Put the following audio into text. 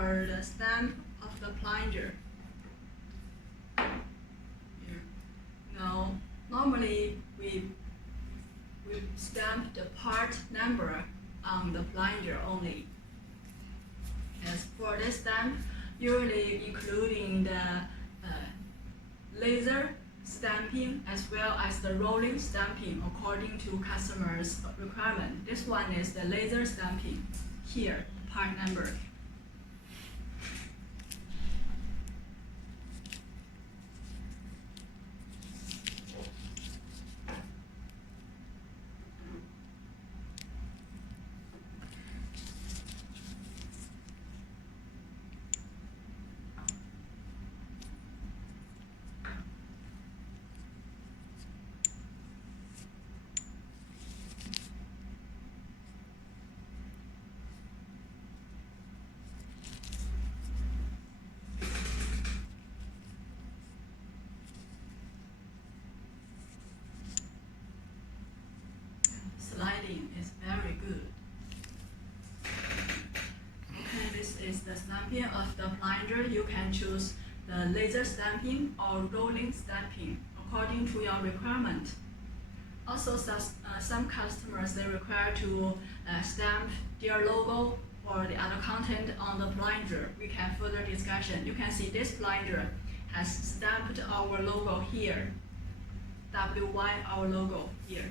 for the stamp of the plunger. Here. Now, normally we stamp the part number on the plunger only. As for this stamp, usually including the laser stamping as well as the rolling stamping according to customer's requirement. This one is the laser stamping. Here, part number. Sliding is very good. Okay, this is the stamping of the plunger. You can choose the laser stamping or rolling stamping according to your requirement. Also, some customers, they require to stamp their logo or the other content on the plunger. We can further discussion. You can see this plunger has stamped our logo here. WY, our logo here.